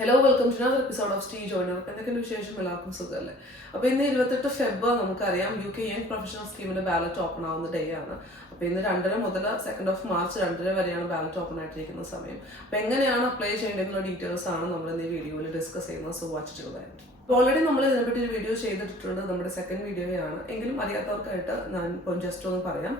Hello welcome to another episode of Stee Joiner. എന്തൊക്കെയുണ്ട് വിശേഷം? എല്ലാവർക്കും സുഖമല്ലേ? അപ്പോൾ ഇന്ന് 28 ഫെബ്രുവരി നമുക്കറിയാം UK യങ് പ്രൊഫഷണൽ സ്കീമിന്റെ ബാലറ്റ് ഓപ്പൺ ആവുന്ന ഡേ ആണ്. അപ്പോൾ ഇന്ന് 2:30 മുതൽ 2 മാർച്ച് 2:30 വരെയാണ് ബാലറ്റ് ഓപ്പൺ ആയിട്ടിരിക്കുന്ന സമയം. അപ്പോൾ എങ്ങനെയാണ് അപ്ലൈ ചെയ്യേണ്ടതെന്നുള്ള ഡീറ്റെയിൽസ് ആണ് നമ്മൾ ഇന്ന് ഈ വീഡിയോയിൽ ഡിസ്കസ് ചെയ്യുന്നത്. So watch to that. അപ്പോൾ ഓൾറെഡി നമ്മൾ ഇതിനെപ്പറ്റി ഒരു വീഡിയോ ചെയ്തിട്ടുണ്ട്, നമ്മുടെ സെക്കൻഡ് വീഡിയോയാണ്. എങ്കിലും അറിയാത്തവർക്കായിട്ട് ഞാൻ ഇപ്പോൾ ജസ്റ്റ് ഒന്ന് പറയാം.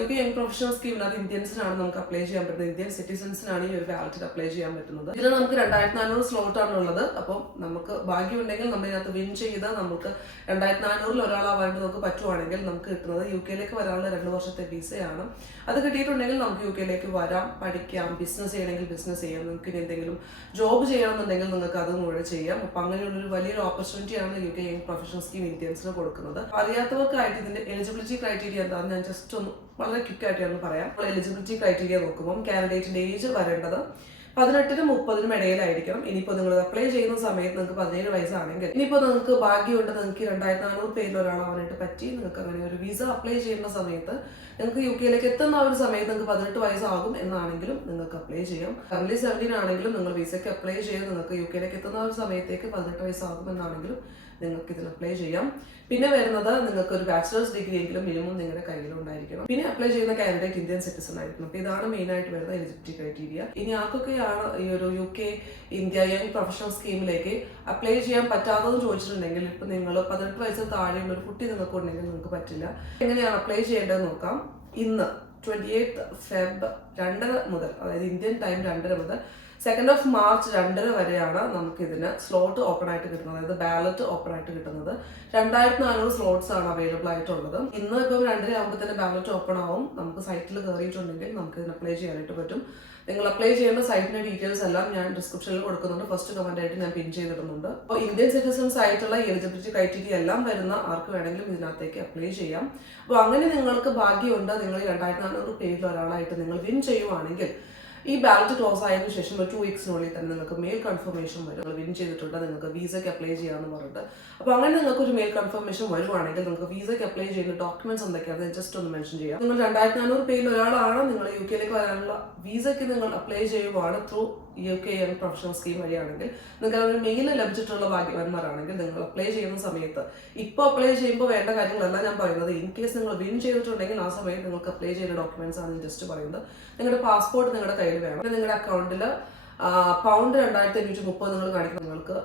UK യങ് പ്രൊഫഷണൽ സ്കീമിനകത്ത് ഇന്ത്യൻസിനാണ് നമുക്ക് അപ്ലൈ ചെയ്യാൻ പറ്റുന്നത്. ഇന്ത്യൻ സിറ്റിസൺസിനാണ് ഈ ഒരു ബാലറ്റിൽ അപ്ലൈ ചെയ്യാൻ പറ്റുന്നത്. ഇതിൽ നമുക്ക് 2400 സ്ലോട്ടാണ് ഉള്ളത്. അപ്പം നമുക്ക് ഭാഗ്യമുണ്ടെങ്കിൽ നമ്മുടെ ഇതിനകത്ത് വിൻ ചെയ്ത് നമുക്ക് 2400-ൽ ഒരാളാവാണ്ട് നമുക്ക് പറ്റുവാണെങ്കിൽ നമുക്ക് കിട്ടുന്നത് UK-യിലേക്ക് വരാനുള്ള 2 വർഷത്തെ വിസയാണ്. അത് കിട്ടിയിട്ടുണ്ടെങ്കിൽ നമുക്ക് UK-യിലേക്ക് വരാം, പഠിക്കാം, ബിസിനസ് ചെയ്യണമെങ്കിൽ ബിസിനസ് ചെയ്യാം, നിങ്ങൾക്ക് ഇനി എന്തെങ്കിലും ജോബ് ചെയ്യണമെന്നുണ്ടെങ്കിൽ നിങ്ങൾക്ക് അതും കൂടെ ചെയ്യാം. അപ്പം അങ്ങനെയുള്ളൊരു വലിയൊരു ഓപ്പർച്യൂണിറ്റിയാണ് UK യങ് പ്രൊഫഷണൽ സ്കീം ഇന്ത്യൻസിന് കൊടുക്കുന്നത്. അറിയാത്തവർക്കായിട്ട് ഇതിന്റെ എലിജിബിലിറ്റി ക്രൈറ്റീരിയ എന്താണെന്ന് ഞാൻ ജസ്റ്റ് ഒന്ന് വളരെ ക്വിക്കായിട്ട് ഞാൻ പറയാം. എലിജിബിലിറ്റി ക്രൈറ്റീരിയ നോക്കുമ്പോൾ കാൻഡിഡേറ്റിന്റെ ഏജ് വരേണ്ടത് 18-നും 30-നും ഇടയിലായിരിക്കണം. ഇനിയിപ്പോൾ നിങ്ങൾ അപ്ലൈ ചെയ്യുന്ന സമയത്ത് നിങ്ങൾക്ക് 17 വയസ്സാണെങ്കിൽ ഇനിയിപ്പോൾ നിങ്ങൾക്ക് ഭാഗ്യമുണ്ട്, നിങ്ങൾക്ക് 2400 പേരിൽ ഒരാളാവാനായിട്ട് പറ്റി, നിങ്ങൾക്ക് അങ്ങനെ ഒരു വിസ അപ്ലൈ ചെയ്യുന്ന സമയത്ത് നിങ്ങൾക്ക് UK-യിലേക്ക് എത്തുന്ന ആ ഒരു സമയത്ത് നിങ്ങൾക്ക് 18 വയസ്സാകും എന്നാണെങ്കിലും നിങ്ങൾക്ക് അപ്ലൈ ചെയ്യാം. കറന്റ് 17 ആണെങ്കിലും നിങ്ങൾ വിസയ്ക്ക് അപ്ലൈ ചെയ്ത് നിങ്ങൾക്ക് UK-യിലേക്ക് എത്തുന്ന ആ ഒരു സമയത്തേക്ക് 18 വയസ്സാകും എന്നാണെങ്കിലും നിങ്ങൾക്ക് ഇതിൽ അപ്ലൈ ചെയ്യാം. പിന്നെ വരുന്നത് നിങ്ങൾക്ക് ഒരു ബാച്ചിലേഴ്സ് ഡിഗ്രി എങ്കിലും മിനിമം നിങ്ങളുടെ കയ്യിലുണ്ടായിരിക്കണം. പിന്നെ അപ്ലൈ ചെയ്യുന്ന കാൻഡിഡേറ്റ് ഇന്ത്യൻ സിറ്റിസൺ ആയിരിക്കണം. അപ്പോൾ ഇതാണ് മെയിൻ ആയിട്ട് വരുന്ന എലിജിബിലിറ്റി ക്രൈറ്റീരിയ. ഇനി ആർക്കൊക്കെയാണ് ഈ ഒരു UK ഇന്ത്യ യങ് പ്രൊഫഷണൽ സ്കീമിലേക്ക് അപ്ലൈ ചെയ്യാൻ പറ്റാത്തതെന്ന് ചോദിച്ചിട്ടുണ്ടെങ്കിൽ, ഇപ്പൊ നിങ്ങൾ 18 വയസ്സിൽ താഴെയുള്ള ഒരു കുട്ടി നിങ്ങൾക്ക് ഉണ്ടെങ്കിൽ നിങ്ങൾക്ക് പറ്റില്ല. എങ്ങനെയാണ് അപ്ലൈ ചെയ്യേണ്ടതെന്ന് നോക്കാം. ഇന്ന് 28 ഫെബ്രുവരി 2:30 മുതൽ, അതായത് ഇന്ത്യൻ ടൈം 2:30 മുതൽ 2 മാർച്ച് 2:30 വരെയാണ് നമുക്ക് ഇതിന് സ്ലോട്ട് ഓപ്പൺ ആയിട്ട് കിട്ടുന്നത്, അതായത് ബാലറ്റ് ഓപ്പൺ ആയിട്ട് കിട്ടുന്നത്. 2400 സ്ലോട്ട്സ് ആണ് അവൈലബിൾ ആയിട്ടുള്ളത്. ഇന്ന് ഇപ്പം 2:30 ആകുമ്പോൾ തന്നെ ബാലറ്റ് ഓപ്പൺ ആവും. നമുക്ക് സൈറ്റിൽ കയറിയിട്ടുണ്ടെങ്കിൽ നമുക്ക് ഇതിന് അപ്ലൈ ചെയ്യാനായിട്ട് പറ്റും. നിങ്ങൾ അപ്ലൈ ചെയ്യേണ്ട സൈറ്റിന്റെ ഡീറ്റെയിൽസ് എല്ലാം ഞാൻ ഡിസ്ക്രിപ്ഷനിൽ കൊടുക്കുന്നുണ്ട്. ഫസ്റ്റ് കമന്റ് ആയിട്ട് ഞാൻ പിൻ ചെയ്തിടുന്നുണ്ട്. അപ്പോൾ ഇന്ത്യൻ സിറ്റിസൺസ് ആയിട്ടുള്ള എലിജിബിലിറ്റി ക്രൈറ്റീരിയ എല്ലാം വരുന്ന ആർക്ക് വേണമെങ്കിലും ഇതിനകത്തേക്ക് അപ്ലൈ ചെയ്യാം. അപ്പോൾ അങ്ങനെ നിങ്ങൾക്ക് ഭാഗ്യമുണ്ട്, നിങ്ങൾ 2400 പേരിൽ ഒരാളായിട്ട് നിങ്ങൾ വിൻ ചെയ്യുവാണെങ്കിൽ ഈ ബാലറ്റ് ക്ലോസ് ആയതിനു ശേഷം ഒരു 2 വീക്സിനുള്ളിൽ തന്നെ നിങ്ങൾക്ക് മെയിൽ കൺഫർമേഷൻ വരും. നിങ്ങൾ വിൻ ചെയ്തിട്ടുണ്ട്, നിങ്ങൾക്ക് വിസയ്ക്ക് അപ്ലൈ ചെയ്യാമെന്ന് പറഞ്ഞിട്ട്. അപ്പോൾ അങ്ങനെ നിങ്ങൾക്ക് ഒരു മെയിൽ കൺഫർമേഷൻ വരുവാണെങ്കിൽ നിങ്ങൾക്ക് വിസയ്ക്ക് അപ്ലൈ ചെയ്യുന്ന ഡോക്യുമെന്റ്സ് എന്തൊക്കെയാണ് ജസ്റ്റ് ഒന്ന് മെൻഷൻ ചെയ്യാം. നിങ്ങൾ 2400 പേരിൽ ഒരാളാണ്, നിങ്ങൾ UK-യിലേക്ക് വരാനുള്ള വിസയ്ക്ക് നിങ്ങൾ അപ്ലൈ ചെയ്യുവാണ് through UK young professional scheme വഴിയാണെങ്കിൽ, നിങ്ങൾക്ക് ഒരു മെയിൽ ലഭിച്ചിട്ടുള്ള ഭാഗ്യവാന്മാരാണെങ്കിൽ നിങ്ങൾ അപ്ലൈ ചെയ്യുന്ന സമയത്ത് ഇപ്പോൾ അപ്ലൈ ചെയ്യുമ്പോൾ വേണ്ട കാര്യങ്ങളല്ല ഞാൻ പറയുന്നത്. ഇൻ കേസ് നിങ്ങൾ വിൻ ചെയ്തിട്ടുണ്ടെങ്കിൽ ആ സമയത്ത് നിങ്ങൾക്ക് അപ്ലൈ ചെയ്യുന്ന ഡോക്യുമെന്റ്സ് ആണ് ജസ്റ്റ് പറയുന്നത്. നിങ്ങളുടെ പാസ്പോർട്ട് നിങ്ങളുടെ കയ്യിൽ വേണം. നിങ്ങളുടെ അക്കൗണ്ടിൽ പൗണ്ട് 2530 നിങ്ങൾ കാണിക്കണം. നിങ്ങൾക്ക്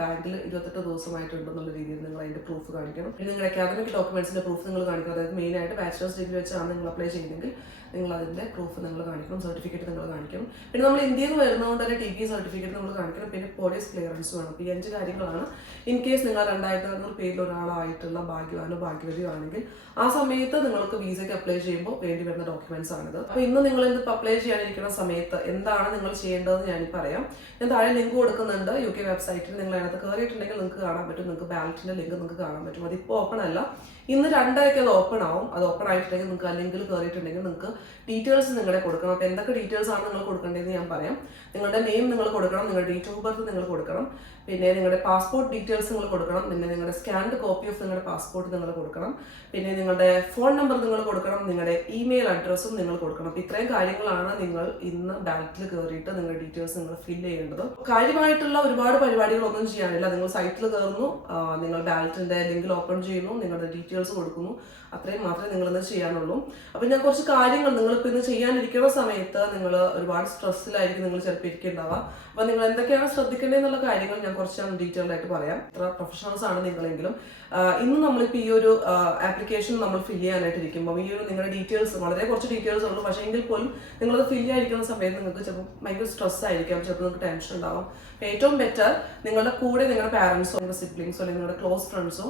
ബാങ്കിൽ 28 ദിവസമായിട്ടുണ്ടെന്നുള്ള രീതിയിൽ നിങ്ങൾ അതിന്റെ പ്രൂഫ് കാണിക്കണം. പിന്നെ നിങ്ങളുടെ അക്കാദമിക് ഡോക്യുമെന്റ്സിന്റെ പ്രൂഫ് നിങ്ങൾ കാണിക്കണം. അതായത് മെയിൻ ആയിട്ട് ബാച്ചിലേഴ്സ് ഡിഗ്രി വെച്ചാണ് നിങ്ങൾ അപ്ലൈ ചെയ്യുന്നതെങ്കിൽ നിങ്ങൾ അതിന്റെ പ്രൂഫ് നിങ്ങൾ കാണിക്കണം, സർട്ടിഫിക്കറ്റ് നിങ്ങൾ കാണിക്കണം. പിന്നെ നമ്മൾ ഇന്ത്യയിൽ നിന്ന് വരുന്നതുകൊണ്ട് തന്നെ TP സർട്ടിഫിക്കറ്റ് നമ്മൾ കാണിക്കണം. പിന്നെ പോലീസ് ക്ലിയറൻസ് വേണം. അപ്പോൾ ഈ 5 കാര്യങ്ങളാണ്. ഇൻ കേസ് നിങ്ങൾ 2400 പേരിൽ ഒരാളായിട്ടുള്ള ഭാഗ്യവാനോ ഭാഗ്യവതിയോ ആണെങ്കിൽ ആ സമയത്ത് നിങ്ങൾക്ക് വിസയ്ക്ക് അപ്ലൈ ചെയ്യുമ്പോൾ വേണ്ടി വരുന്ന ഡോക്യുമെന്റ്സ് ആണിത്. അപ്പോൾ ഇന്ന് നിങ്ങൾ എന്ത് അപ്ലൈ ചെയ്യാനിരിക്കുന്ന സമയത്ത് എന്താണ് നിങ്ങൾ ചെയ്യേണ്ടതെന്ന് ഞാൻ പറയാം. ഞാൻ താഴെ ലിങ്ക് കൊടുക്കുന്നുണ്ട് UK വെബ്സൈറ്റിൽ. നിങ്ങൾ അതിനകത്ത് കയറിയിട്ടുണ്ടെങ്കിൽ നിങ്ങൾക്ക് കാണാൻ പറ്റും. നിങ്ങൾക്ക് ബാലറ്റിന്റെ ലിങ്ക് നിങ്ങൾക്ക് കാണാൻ പറ്റും. അതിപ്പോൾ ഓപ്പൺ അല്ല, ഇന്ന് 2:30 അത് ഓപ്പൺ ആവും. അത് ഓപ്പൺ ആയിട്ടുണ്ടെങ്കിൽ നിങ്ങൾക്ക് ആ ലിങ്കിൽ കയറിയിട്ടുണ്ടെങ്കിൽ നിങ്ങൾക്ക് ഡീറ്റെയിൽസ് നിങ്ങളുടെ കൊടുക്കണം. അപ്പോൾ എന്തൊക്കെ ഡീറ്റെയിൽസ് ആണ് നിങ്ങൾ കൊടുക്കേണ്ടതെന്ന് ഞാൻ പറയാം. നിങ്ങളുടെ നെയിം നിങ്ങൾ കൊടുക്കണം, നിങ്ങളുടെ ഡേറ്റ് ഓഫ് ബർത്ത് നിങ്ങൾ കൊടുക്കണം, പിന്നെ നിങ്ങളുടെ പാസ്പോർട്ട് ഡീറ്റെയിൽസ് നിങ്ങൾ കൊടുക്കണം, പിന്നെ നിങ്ങളുടെ സ്കാൻഡ് കോപ്പി ഓഫ് നിങ്ങളുടെ പാസ്പോർട്ട് നിങ്ങൾ കൊടുക്കണം, പിന്നെ നിങ്ങളുടെ ഫോൺ നമ്പർ നിങ്ങൾ കൊടുക്കണം, നിങ്ങളുടെ ഇമെയിൽ അഡ്രസ്സും നിങ്ങൾ കൊടുക്കണം. അപ്പോൾ ഇത്രയും കാര്യങ്ങളാണ് നിങ്ങൾ ഇന്ന് ബാലറ്റിൽ കയറിയിട്ട് നിങ്ങളുടെ ഡീറ്റെയിൽസ് നിങ്ങൾ ഫില്ല് ചെയ്യേണ്ടത്. കാര്യമായിട്ടുള്ള ഒരുപാട് പരിപാടികളൊന്നും ചെയ്യാനില്ല. നിങ്ങൾ സൈറ്റിൽ കയറുന്നു, നിങ്ങൾ ബാലറ്റിന്റെ ലിങ്കിൽ ഓപ്പൺ ചെയ്യുന്നു, നിങ്ങളുടെ ഡീറ്റെയിൽസ് കൊടുക്കുന്നു, അത്രയും മാത്രമേ നിങ്ങൾ ഇന്ന് ചെയ്യാനുള്ളൂ. അപ്പം ഞാൻ കുറച്ച് കാര്യങ്ങൾ നിങ്ങളിപ്പോൾ ഇന്ന് ചെയ്യാനിരിക്കുന്ന സമയത്ത് നിങ്ങൾ ഒരുപാട് സ്ട്രെസ്സിലായിരിക്കും നിങ്ങൾ ചിലപ്പോൾ ഇരിക്കുന്നുണ്ടാവുക. അപ്പം നിങ്ങൾ എന്തൊക്കെയാണ് ശ്രദ്ധിക്കേണ്ടതെന്നുള്ള കാര്യങ്ങൾ ഞാൻ കുറച്ച് ഡീറ്റെയിൽഡ് ആയിട്ട് പറയാം. ഇത്ര പ്രൊഫഷണൽസ് ആണ് നിങ്ങളെങ്കിലും ഇന്ന് നമ്മളിപ്പോൾ ഈ ഒരു ആപ്ലിക്കേഷൻ നമ്മൾ ഫില്ല് ചെയ്യാനായിട്ട് ഇരിക്കുമ്പോൾ ഈ ഒരു നിങ്ങളുടെ ഡീറ്റെയിൽസ് വളരെ കുറച്ച് ഡീറ്റെയിൽസ് ഉള്ളൂ. പക്ഷേ എങ്കിൽ പോലും നിങ്ങളത് ഫില്ല് ചെയ്യാതിരിക്കുന്ന സമയത്ത് നിങ്ങൾക്ക് ചിലപ്പോൾ ഭയങ്കര സ്ട്രെസ് ആയിരിക്കാം, ചിലപ്പോൾ നിങ്ങൾക്ക് ടെൻഷൻ ഉണ്ടാവും. ഏറ്റവും ബെറ്റർ നിങ്ങളുടെ കൂടെ നിങ്ങളുടെ പാരൻസോ നിങ്ങളുടെ സിബ്ലിങ്സോ അല്ലെങ്കിൽ നിങ്ങളുടെ ക്ലോസ് ഫ്രണ്ട്സോ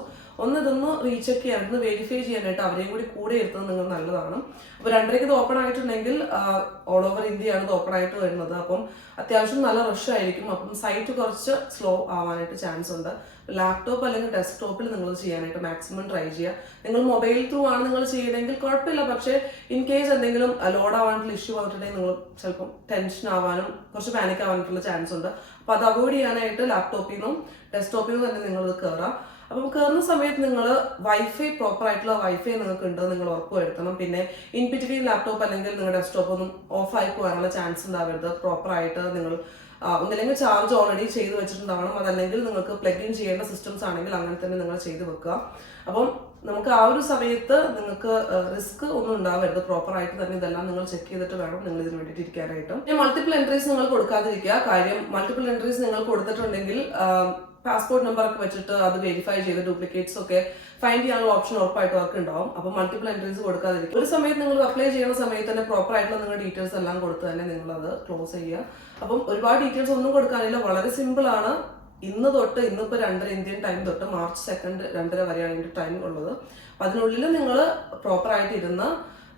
ഇതൊന്ന് റീചെക്ക് ചെയ്യാൻ, ഒന്ന് വെരിഫൈ ചെയ്യാനായിട്ട് അവരെയും കൂടി കൂടെ ഇരുത്തുന്നത് നിങ്ങൾ നല്ലതാണ്. അപ്പോൾ 2:30 ഇത് ഓപ്പൺ ആയിട്ടുണ്ടെങ്കിൽ ഓൾ ഓവർ ഇന്ത്യയാണ് ഇത് ഓപ്പൺ ആയിട്ട് വരുന്നത്. അപ്പം അത്യാവശ്യം നല്ല റഷ് ആയിരിക്കും. അപ്പം സൈറ്റ് കുറച്ച് സ്ലോ ആവാനായിട്ട് ചാൻസ് ഉണ്ട്. ലാപ്ടോപ്പ് അല്ലെങ്കിൽ ഡെസ്ക്ടോപ്പിൽ നിങ്ങൾ ചെയ്യാനായിട്ട് മാക്സിമം ട്രൈ ചെയ്യുക. നിങ്ങൾ മൊബൈൽ ത്രൂ ആണ് നിങ്ങൾ ചെയ്യുന്നതെങ്കിൽ കുഴപ്പമില്ല. പക്ഷേ ഇൻ കേസ് എന്തെങ്കിലും ലോഡ് ആവാനായിട്ടുള്ള ഇഷ്യൂ വന്നിട്ടുണ്ടെങ്കിൽ നിങ്ങൾ ചിലപ്പം ടെൻഷൻ ആവാനും കുറച്ച് പാനിക് ആവാനായിട്ടുള്ള ചാൻസ് ഉണ്ട്. അപ്പോൾ അത് അവോയ്ഡ് ചെയ്യാനായിട്ട് ലാപ്ടോപ്പിൽ നിന്നും ഡെസ്ക്ടോപ്പിൽ നിന്നും തന്നെ നിങ്ങൾ കയറാം. അപ്പം കയറുന്ന സമയത്ത് നിങ്ങൾ വൈഫൈ പ്രോപ്പർ ആയിട്ടുള്ള വൈഫൈ നിങ്ങൾക്ക് ഉണ്ട് നിങ്ങൾ ഉറപ്പുവരുത്തണം. പിന്നെ ഇൻ ബിറ്റ്വീൻ ലാപ്ടോപ്പ് അല്ലെങ്കിൽ നിങ്ങളുടെ ഡെസ്ക്ടോപ്പ് ഒന്നും ഓഫ് ആയി പോകാനുള്ള ചാൻസ് ഉണ്ടാവരുത്. പ്രോപ്പർ ആയിട്ട് നിങ്ങൾ ഒന്നില്ലെങ്കിൽ ചാർജ് ഓൾറെഡി ചെയ്ത് വെച്ചിട്ടുണ്ടാവണം, അതല്ലെങ്കിൽ നിങ്ങൾക്ക് പ്ലഗ് ഇൻ ചെയ്യേണ്ട സിസ്റ്റംസ് ആണെങ്കിൽ അങ്ങനെ തന്നെ നിങ്ങൾ ചെയ്ത് വെക്കുക. അപ്പം നമുക്ക് ആ ഒരു സമയത്ത് നിങ്ങൾക്ക് റിസ്ക് ഒന്നും ഉണ്ടാവരുത്. പ്രോപ്പർ ആയിട്ട് തന്നെ ഇതെല്ലാം നിങ്ങൾ ചെക്ക് ചെയ്തിട്ട് വേണം നിങ്ങൾ ഇതിന് വേണ്ടിയിട്ട് ഇരിക്കാനായിട്ട്. മൾട്ടിപ്പിൾ എൻട്രീസ് നിങ്ങൾ കൊടുക്കാതിരിക്കുക. കാര്യം മൾട്ടിപ്പിൾ എൻട്രീസ് നിങ്ങൾ കൊടുത്തിട്ടുണ്ടെങ്കിൽ പാസ്പോർട്ട് നമ്പർ ഒക്കെ വെച്ചിട്ട് അത് വെരിഫൈ ചെയ്ത് ഡ്യൂപ്ലിക്കേറ്റ്സ് ഒക്കെ ഫൈൻഡ് ചെയ്യാനുള്ള ഓപ്ഷൻ ഉറപ്പായിട്ടും അവർക്ക് ഉണ്ടാവും. അപ്പോൾ മൾട്ടിപ്പിൾ എൻട്രീസ് കൊടുക്കാതിരിക്കും. ഒരു സമയത്ത് നിങ്ങൾ അപ്ലൈ ചെയ്യുന്ന സമയത്ത് തന്നെ പ്രോപ്പർ ആയിട്ടുള്ള നിങ്ങളുടെ ഡീറ്റെയിൽസ് എല്ലാം കൊടുത്ത് തന്നെ നിങ്ങൾ അത് ക്ലോസ് ചെയ്യുക. അപ്പം ഒരുപാട് ഡീറ്റെയിൽസ് ഒന്നും കൊടുക്കാനില്ല, വളരെ സിമ്പിൾ ആണ്. ഇന്ന് തൊട്ട് ഇന്നിപ്പോൾ 2:30 ഇന്ത്യൻ ടൈം തൊട്ട് മാർച്ച് 2 2:30 വരെയാണ് ഇതിന്റെ ടൈം ഉള്ളത്. അപ്പം അതിനുള്ളിൽ നിങ്ങൾ പ്രോപ്പർ ആയിട്ട് ഇരുന്ന്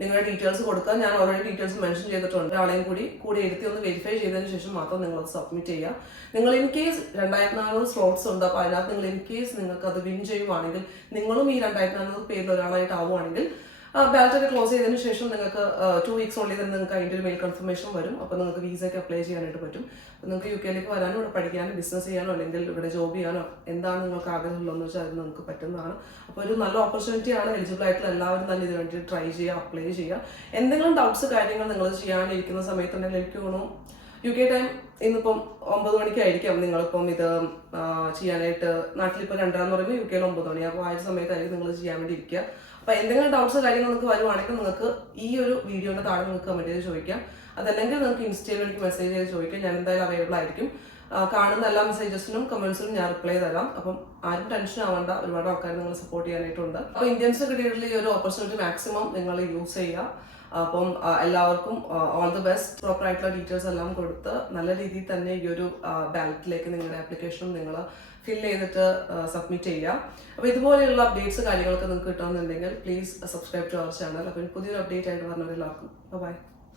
നിങ്ങളുടെ ഡീറ്റെയിൽസ് കൊടുക്കുക. ഞാൻ ഓൾറെഡി ഡീറ്റെയിൽസ് മെൻഷൻ ചെയ്തിട്ടുണ്ട്. ഒരാളെയും കൂടി എടുത്ത് ഒന്ന് വെരിഫൈ ചെയ്തതിന് ശേഷം മാത്രം നിങ്ങൾ അത് സബ്മിറ്റ് ചെയ്യുക. നിങ്ങൾ ഇൻ കേസ് 2400 സ്ലോട്ട്സ് ഉണ്ട്. അപ്പോൾ അതിനകത്ത് നിങ്ങൾ ഇൻ കേസ് നിങ്ങൾക്ക് അത് വിൻ ചെയ്യുവാണെങ്കിൽ, നിങ്ങളും ഈ 2400 പേരിൽ ഒരാളായിട്ട് ആവുകയാണെങ്കിൽ ബാലറ്റ് ഒക്കെ ക്ലോസ് ചെയ്തതിന് ശേഷം നിങ്ങൾക്ക് 2 വീക്സ് ഉള്ളിൽ തന്നെ നിങ്ങൾക്ക് അതിൻ്റെ ഒരു മെയിൽ കൺഫർമേഷൻ വരും. അപ്പോൾ നിങ്ങൾക്ക് വിസയ്ക്ക് അപ്ലൈ ചെയ്യാനായിട്ട് പറ്റും. അപ്പോൾ നിങ്ങൾക്ക് UK വരാനോ ഇവിടെ പഠിക്കാനോ ബിസിനസ് ചെയ്യാനോ അല്ലെങ്കിൽ ഇവിടെ ജോബ് ചെയ്യാനോ എന്താണ് നിങ്ങൾക്ക് ആഗ്രഹമുള്ളതെന്ന് വെച്ചാൽ അത് നിങ്ങൾക്ക് പറ്റുന്നതാണ്. അപ്പോൾ ഒരു നല്ല ഓപ്പർച്യൂണിറ്റിയാണ്. എലിജിബിൾ ആയിട്ടുള്ള എല്ലാവരും തന്നെ ഇതിന് വേണ്ടി ട്രൈ ചെയ്യുക, അപ്ലൈ ചെയ്യുക. എന്തെങ്കിലും ഡൗട്ട്സ് കാര്യങ്ങൾ നിങ്ങൾ ചെയ്യാനിരിക്കുന്ന സമയത്തുണ്ടെങ്കിൽ എനിക്ക് തോന്നുന്നു UK ടൈം ഇന്നിപ്പം 9 മണിക്കായിരിക്കാം നിങ്ങളിപ്പം ഇത് ചെയ്യാനായിട്ട്. നാട്ടിലിപ്പോൾ 2:30 എന്ന് പറയുമ്പോൾ UK 9 മണി. അപ്പോൾ ആ ഒരു സമയത്തായിരിക്കും നിങ്ങൾ ചെയ്യാൻ വേണ്ടി ഇരിക്കുക. അപ്പോൾ എന്തെങ്കിലും ഡൗട്ട്സ് കാര്യങ്ങൾ നിങ്ങൾക്ക് വരുവാണെങ്കിൽ നിങ്ങൾക്ക് ഈ ഒരു വീഡിയോയുടെ താഴെ നിങ്ങൾക്ക് കമൻറ്റ് ചെയ്ത് ചോദിക്കാം. അതല്ലെങ്കിൽ നിങ്ങൾക്ക് ഇൻസ്റ്റയിൽ എനിക്ക് മെസ്സേജ് ചെയ്ത് ചോദിക്കാം. ഞാൻ എന്തായാലും അവൈലബിൾ ആയിരിക്കും. കാണുന്ന എല്ലാ മെസ്സേജസിനും കമൻസിനും ഞാൻ റിപ്ലൈ തരാം. അപ്പം ആരും ടെൻഷൻ ആവേണ്ട, ഒരുപാട് ആൾക്കാർ നിങ്ങൾ സപ്പോർട്ട് ചെയ്യാനായിട്ടുണ്ട്. അപ്പോൾ ഇന്ത്യൻസ് കിട്ടിയിട്ടുള്ള ഈ ഒരു ഓപ്പർച്യൂണിറ്റി മാക്സിമം നിങ്ങൾ യൂസ് ചെയ്യുക. അപ്പം എല്ലാവർക്കും ഓൾ ദി ബെസ്റ്റ്. പ്രോപ്പർ ആയിട്ടുള്ള ഡീറ്റെയിൽസ് എല്ലാം കൊടുത്ത് നല്ല രീതിയിൽ തന്നെ ഈ ഒരു ബാലറ്റിലേക്ക് നിങ്ങളുടെ ആപ്ലിക്കേഷൻ നിങ്ങൾ ഫിൽ ചെയ്തിട്ട് സബ്മിറ്റ് ചെയ്യുക. അപ്പോൾ ഇതുപോലെയുള്ള അപ്ഡേറ്റ്സ് കാര്യങ്ങളൊക്കെ നിങ്ങൾക്ക് കിട്ടുമെന്നുണ്ടെങ്കിൽ please subscribe to our channel. അപ്പം പുതിയൊരു അപ്ഡേറ്റ് ആയിട്ട് പറഞ്ഞവരെല്ലാവർക്കും ബൈ.